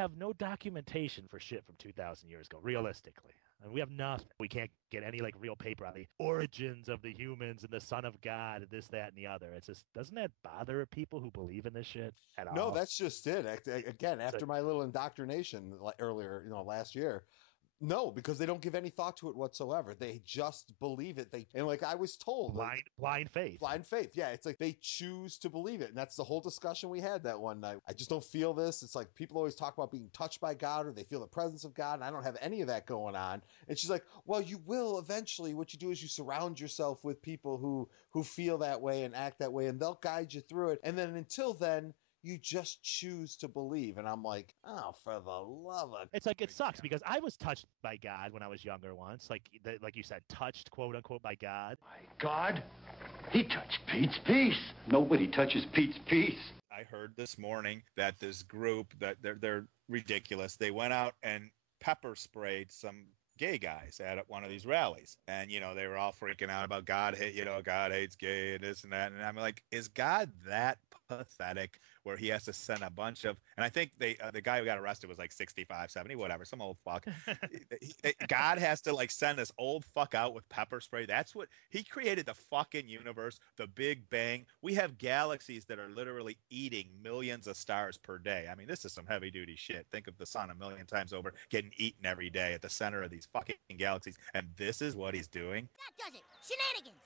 have no documentation for shit from 2,000 years ago, realistically. And we have nothing. We can't get any like real paper on the origins of the humans and the Son of God and this, that, and the other. It's just, doesn't that bother people who believe in this shit at all? No, that's just it. Again, after my little indoctrination earlier, last year, no, because they don't give any thought to it whatsoever. They just believe it. And like I was told, blind faith. Blind faith. Yeah, it's like they choose to believe it. And that's the whole discussion we had that one night. I just don't feel this. It's like people always talk about being touched by God or they feel the presence of God. And I don't have any of that going on. And she's like, well, you will eventually. What you do is you surround yourself with people who feel that way and act that way, and they'll guide you through it. And then until then, you just choose to believe. And I'm like, oh, for the love of... It's like, it sucks because I was touched by God when I was younger once. Like you said, touched, quote unquote, by God. My God, he touched Pete's piece. Nobody touches Pete's piece. I heard this morning that this group, that they're ridiculous. They went out and pepper sprayed some gay guys at one of these rallies, and they were all freaking out about God hates gay and this and that, and I'm like, is God that pathetic where he has to send a bunch of, and I think the guy who got arrested was like 65, 70, whatever, some old fuck. God has to like send this old fuck out with pepper spray. That's what he created, the fucking universe, the Big Bang. We have galaxies that are literally eating millions of stars per day. I mean, this is some heavy duty shit. Think of the sun a million times over getting eaten every day at the center of these fucking galaxies, and this is what he's doing. That does it. Shenanigans.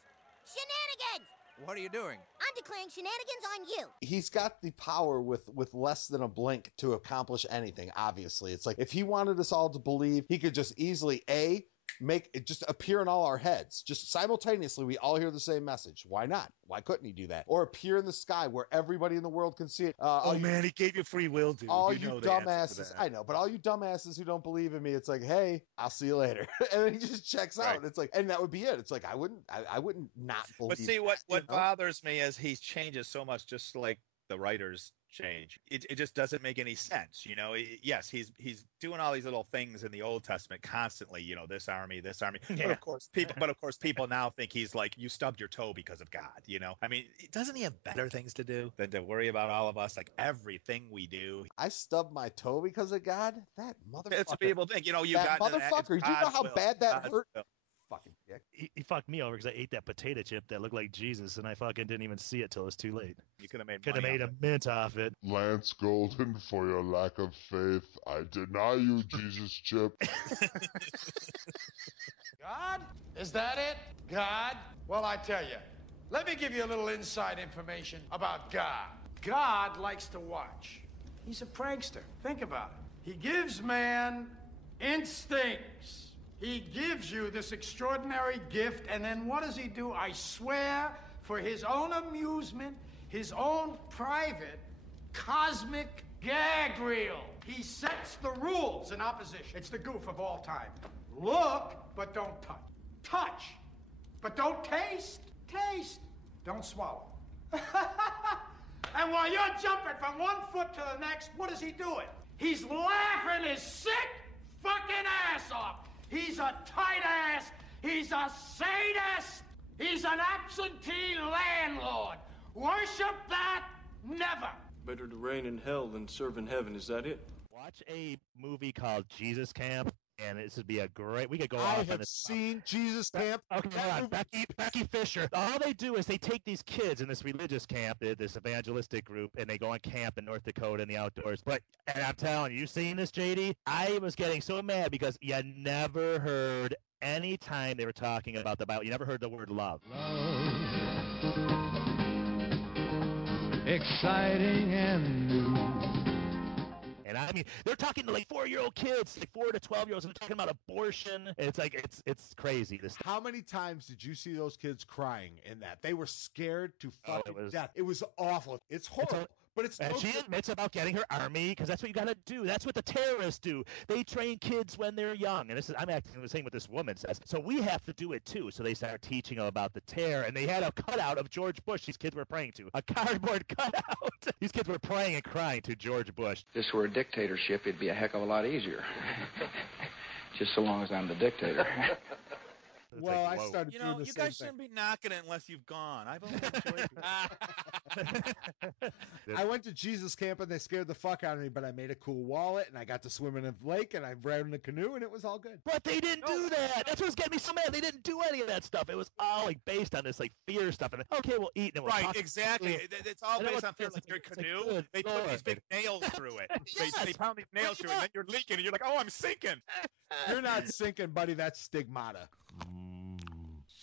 Shenanigans. What are you doing? I'm declaring shenanigans on you. He's got the power with less than a blink to accomplish anything, obviously. It's like, if he wanted us all to believe, he could just easily, make it just appear in all our heads. Just simultaneously, we all hear the same message. Why not? Why couldn't he do that? Or appear in the sky where everybody in the world can see it. Man, he gave you free will, dude. All you dumbasses, I know, but all you dumbasses who don't believe in me, it's like, hey, I'll see you later. And then he just checks out. Right. It's like, and that would be it. It's like, I wouldn't not believe. But see, what bothers me is he changes so much, just like the writers change. It just doesn't make any sense. Yes, he's doing all these little things in the Old Testament constantly, this army. Yeah. But of course people now think he's like, you stubbed your toe because of God, I mean, doesn't he have better things to do than to worry about all of us, like everything we do? I stubbed my toe because of God? That motherfucker. It's a people thing, you got motherfucker. Do you know how bad that hurt? Fucking dick. He fucked me over because I ate that potato chip that looked like Jesus, and I fucking didn't even see it till it was too late. You could have made a mint off it. Lance Golden, for your lack of faith, I deny you, Jesus chip. God? Is that it? God? Well, I tell you, let me give you a little inside information about God. God likes to watch. He's a prankster. Think about it. He gives man instincts. He gives you this extraordinary gift, and then what does he do? I swear, for his own amusement, his own private cosmic gag reel, he sets the rules in opposition. It's the goof of all time. Look, but don't touch. Touch, but don't taste. Taste, don't swallow. And while you're jumping from one foot to the next, what is he doing? He's laughing his sick fucking ass off. He's a tight ass. He's a sadist. He's an absentee landlord. Worship that? Never. Better to reign in hell than serve in heaven. Is that it? Watch a movie called Jesus Camp, and this would be a great... We could go off on this. I have seen Jesus Camp. Okay, hold on. Becky Fisher. All they do is they take these kids in this religious camp, this evangelistic group, and they go on camp in North Dakota in the outdoors. And I'm telling you, seen this, JD? I was getting so mad because you never heard any time they were talking about the Bible. You never heard the word love. Exciting and new. And I mean, they're talking to like 4-year-old kids, like 4 to 12-year-olds, and they're talking about abortion. And it's like, it's crazy. How many times did you see those kids crying in that? They were scared to fucking death. It was awful. It's horrible. But she admits about getting her army, because that's what you got to do. That's what the terrorists do. They train kids when they're young. And I'm acting the same what this woman says. So we have to do it too. So they start teaching them about the terror. And they had a cutout of George Bush these kids were praying to. A cardboard cutout. These kids were praying and crying to George Bush. If this were a dictatorship, it'd be a heck of a lot easier. Just so long as I'm the dictator. Well, I started doing the same thing. You guys shouldn't be knocking it unless you've gone. I've only enjoyed it. I went to Jesus camp and they scared the fuck out of me, but I made a cool wallet and I got to swim in a lake and I rode in a canoe and it was all good. But they didn't do that. That's what's getting me so mad. They didn't do any of that stuff. It was all like based on this like fear stuff. And okay, we'll eat and we'll Right, talk. exactly. It's all based on fear. Like your canoe, they put these big nails through it. They pound these nails through it, and then you're leaking, and you're like, oh, I'm sinking. You're not sinking, buddy. That's stigmata.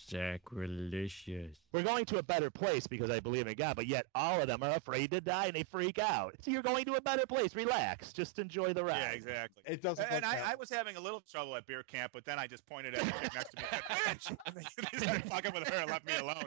Sacrilegious. We're going to a better place because I believe in God, but yet all of them are afraid to die and they freak out. So you're going to a better place. Relax. Just enjoy the ride. Yeah, exactly. It doesn't. And I was having a little trouble at beer camp, but then I just pointed at the chick next to me and said, bitch! And they started fucking with her and left me alone.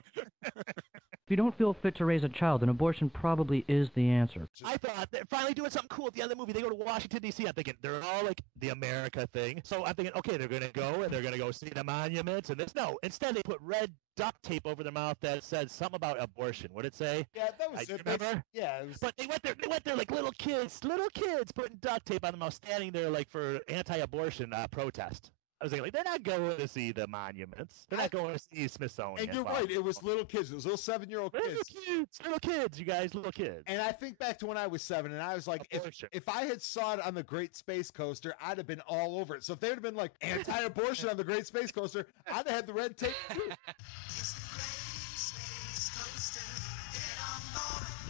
If you don't feel fit to raise a child, then abortion probably is the answer. I thought they're finally doing something cool at the end of the movie. They go to Washington, D.C. I'm thinking they're all like the America thing. So I'm thinking, okay, they're going to go and they're going to go see the monuments and this. No, instead they put red duct tape over their mouth that said something about abortion. What did it say? Yeah, that was it. Remember? Yeah, it was... But they went there like little kids putting duct tape on their mouth, standing there like for anti-abortion protest. I was like, they're not going to see the monuments. They're not going to see Smithsonian. And you're right. It was little kids. It was little 7-year-old kids. Little kids, you guys, little kids. And I think back to when I was 7, and I was like, if I had saw it on the Great Space Coaster, I'd have been all over it. So if they would have been like anti-abortion on the Great Space Coaster, I'd have had the red tape too.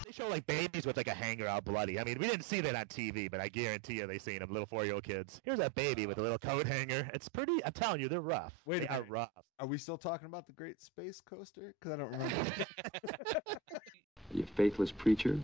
They show like babies with like a hanger out bloody. I mean, we didn't see that on TV, but I guarantee you they seen them, little 4-year-old kids. Here's a baby with a little coat hanger. It's pretty, I'm telling you, they're rough. They are rough. Are we still talking about the Great Space Coaster? Because I don't remember. Are you a faithless preacher?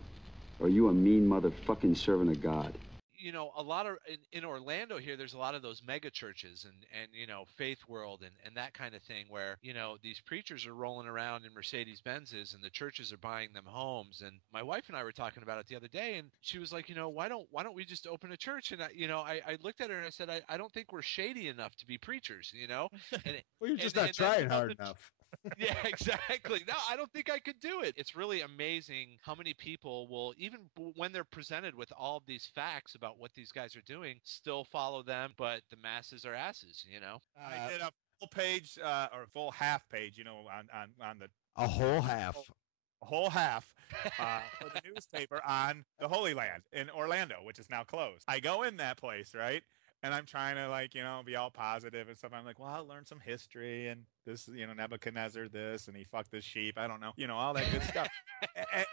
Or are you a mean motherfucking servant of God? You know, a lot of in Orlando here, there's a lot of those mega churches and you know, Faith World and that kind of thing where, you know, these preachers are rolling around in Mercedes Benzes and the churches are buying them homes. And my wife and I were talking about it the other day, and she was like, you know, why don't we just open a church? And I looked at her and I said, I don't think we're shady enough to be preachers, you know. And, well, you're just not trying hard enough. Yeah, exactly. No, I don't think I could do it. It's really amazing how many people will, even when they're presented with all of these facts about what these guys are doing, still follow them, but the masses are asses, you know? I did a full page, or a full half page, you know, on the... A whole half. A whole half for the newspaper on the Holy Land in Orlando, which is now closed. I go in that place, right? And I'm trying to, like, you know, be all positive and stuff. I'm like, well, I'll learn some history and this, you know, Nebuchadnezzar this, and he fucked this sheep. I don't know. You know, all that good stuff.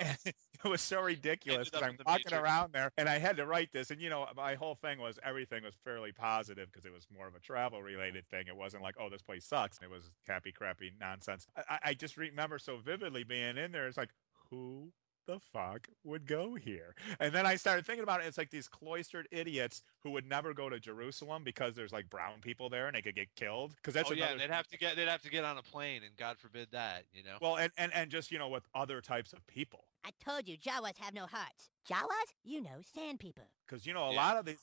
And it was so ridiculous because I'm walking around there and I had to write this. And, you know, my whole thing was everything was fairly positive because it was more of a travel-related thing. It wasn't like, oh, this place sucks. It was crappy nonsense. I just remember so vividly being in there. It's like, who the fuck would go here? And then I started thinking about it. It's like these cloistered idiots who would never go to Jerusalem because there's like brown people there and they could get killed. Because that's they'd have to get on a plane, and God forbid that, you know. Well, and just, you know, with other types of people. I told you, Jawas have no hearts. Jawas? You know, sand people. Because, you know, a lot of these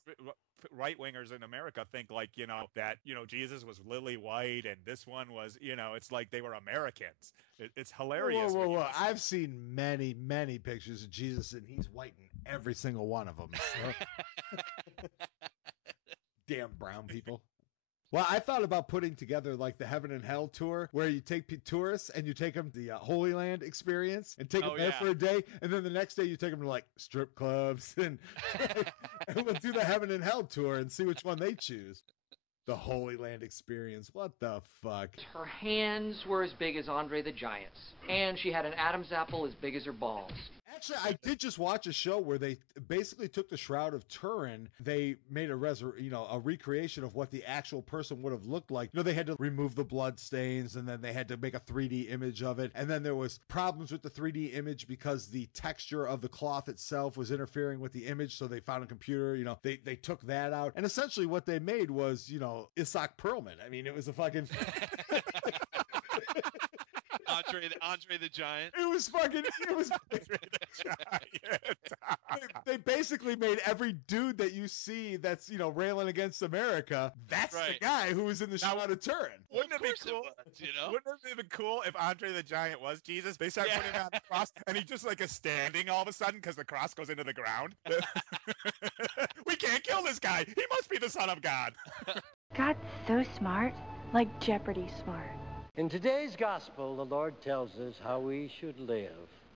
right-wingers in America think, like, you know, that, you know, Jesus was lily white and this one was, you know, it's like they were Americans. It's hilarious. Whoa. I've seen many pictures of Jesus, and he's white in every single one of them. So. Damn brown people. Well, I thought about putting together like the Heaven and Hell tour, where you take tourists and you take them to the Holy Land experience and take them there for a day, and then the next day you take them to like strip clubs and we'll do the Heaven and Hell tour and see which one they choose. The Holy Land experience. What the fuck? Her hands were as big as Andre the Giant's, and she had an Adam's apple as big as her balls. Actually, I did just watch a show where they basically took the Shroud of Turin. They made a recreation of what the actual person would have looked like. You know, they had to remove the blood stains, and then they had to make a 3D image of it. And then there was problems with the 3D image because the texture of the cloth itself was interfering with the image. So they found a computer. You know, they took that out, and essentially what they made was, you know, Isaac Perlman. I mean, it was a fucking. Andre the Giant. It was Andre the Giant. They basically made every dude that you see that's, you know, railing against America, that's the guy who was in the Shroud of Turin. Wouldn't it be cool? You know? Wouldn't it have been cool if Andre the Giant was Jesus? They start putting him on the cross, and he just like is standing all of a sudden because the cross goes into the ground. We can't kill this guy. He must be the Son of God. God's so smart, like Jeopardy smart. In today's gospel, the Lord tells us how we should live.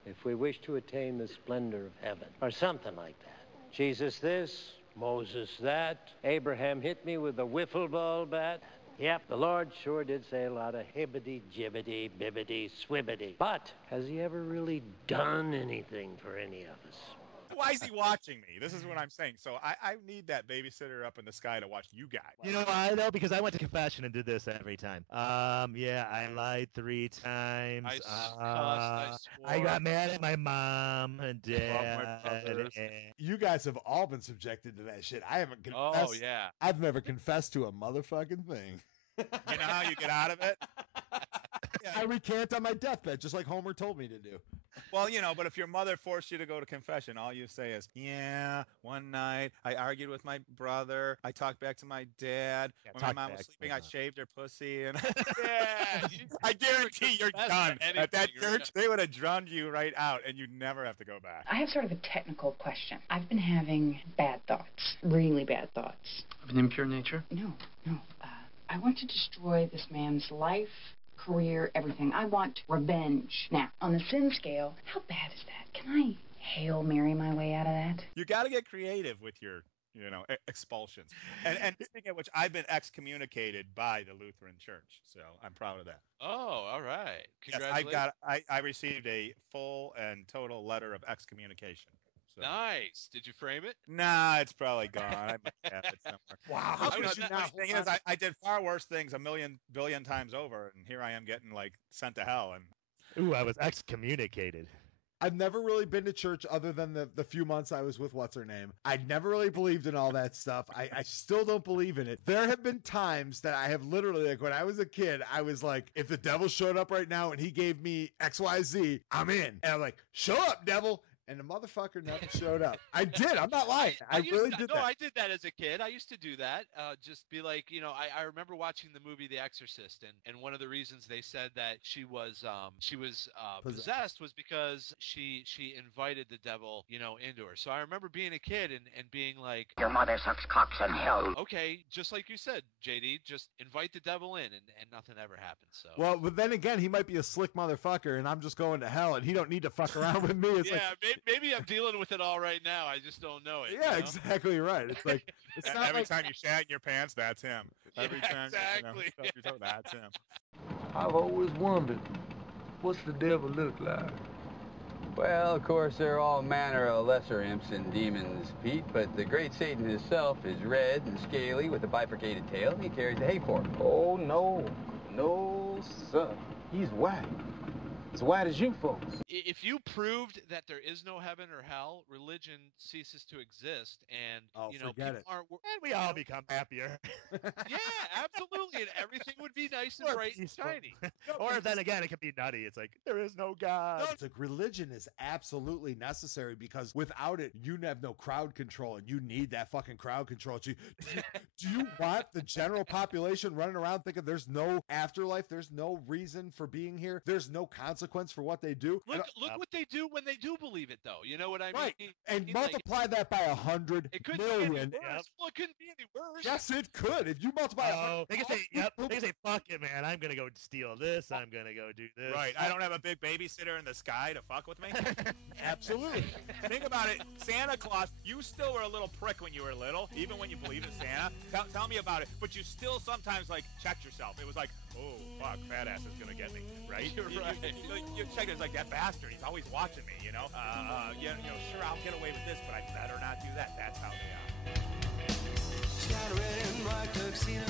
if we wish to attain the splendor of heaven, or something like that. Jesus this, Moses that, Abraham hit me with a wiffle ball bat. Yep, the Lord sure did say a lot of hibbity, jibbity, bibbity, swibbity. But has he ever really done anything for any of us? Why is he watching me? This is what I'm saying. So I need that babysitter up in the sky to watch you guys. You know why, though? Because I went to confession and did this every time. Yeah, I lied 3 times. I got mad at my mom and dad. You guys have all been subjected to that shit. I haven't confessed. Oh, yeah. I've never confessed to a motherfucking thing. You know how you get out of it? I recant on my deathbed, just like Homer told me to do. Well, but if your mother forced you to go to confession, all you say is, yeah, one night I argued with my brother. I talked back to my dad. When my mom was sleeping, I shaved her pussy. And yeah, I guarantee you're done. At that church, they would have drummed you right out, and you'd never have to go back. I have sort of a technical question. I've been having bad thoughts, really bad thoughts. Of an impure nature? No. I want to destroy this man's life, career, everything. I want revenge. Now, on the sin scale, how bad is that? Can I Hail Mary my way out of that? You got to get creative with your, expulsions. And speaking of which, I've been excommunicated by the Lutheran Church, so I'm proud of that. Oh, all right. Congratulations. Yes, I received a full and total letter of excommunication. So. Nice. Did you frame it? Nah, it's probably gone. I might have it somewhere. Wow. How could you not? The thing is, I did far worse things a billion times over, and here I am getting sent to hell. And ooh, I was excommunicated. I've never really been to church other than the few months I was with what's-her-name. I never really believed in all that stuff. I still don't believe in it. There have been times that I have literally, when I was a kid, I was like, if the devil showed up right now and he gave me XYZ, I'm in. And I'm like, show up, devil. And the motherfucker never showed up. I did. I'm not lying. I really did that. No, I did that as a kid. I used to do that. Just be like, I remember watching the movie The Exorcist, and one of the reasons they said that she was possessed was because she invited the devil, into her. So I remember being a kid and being like, your mother sucks cocks in hell. Okay, just like you said, JD, just invite the devil in, and nothing ever happens. So. Well, but then again, he might be a slick motherfucker, and I'm just going to hell, and he don't need to fuck around with me. It's maybe I'm dealing with it all right now. I just don't know it. Yeah, exactly right. It's like every time you shat in your pants, that's him. Every time exactly. That's him. I've always wondered, what's the devil look like? Well, of course, there are all manner of lesser imps and demons, Pete, but the great Satan himself is red and scaly with a bifurcated tail, and he carries a hay fork. Oh, no, sir. He's white. As white as you folks. If you proved that there is no heaven or hell, religion ceases to exist, and forget it. And we all become happier. Yeah, absolutely, and everything would be nice and bright and shiny. Or then again, it could be nutty. It's like there is no God. No, it's like religion is absolutely necessary because without it, you have no crowd control, and you need that fucking crowd control. Do you want the general population running around thinking there's no afterlife, there's no reason for being here, there's no consequence for what they do? Look what they do when they do believe it, though. You know what I mean? Right. And multiply that by 100 it couldn't million. Be any worse. Well, it couldn't be any worse. Yes, it could. If you multiply, they can say, "Yep." They can say, "Fuck it, man. I'm gonna go steal this. I'm gonna go do this." Right. I don't have a big babysitter in the sky to fuck with me. Absolutely. Think about it. Santa Claus. You still were a little prick when you were little, even when you believed in Santa. Tell me about it. But you still sometimes checked yourself. It was like, oh fuck, fat ass is gonna get me. Right. You're right. You checked. It's like that bastard. He's always watching me. Sure, I'll get away with this, but I better not do that. That's how they are. She's got a red and white tuxedo.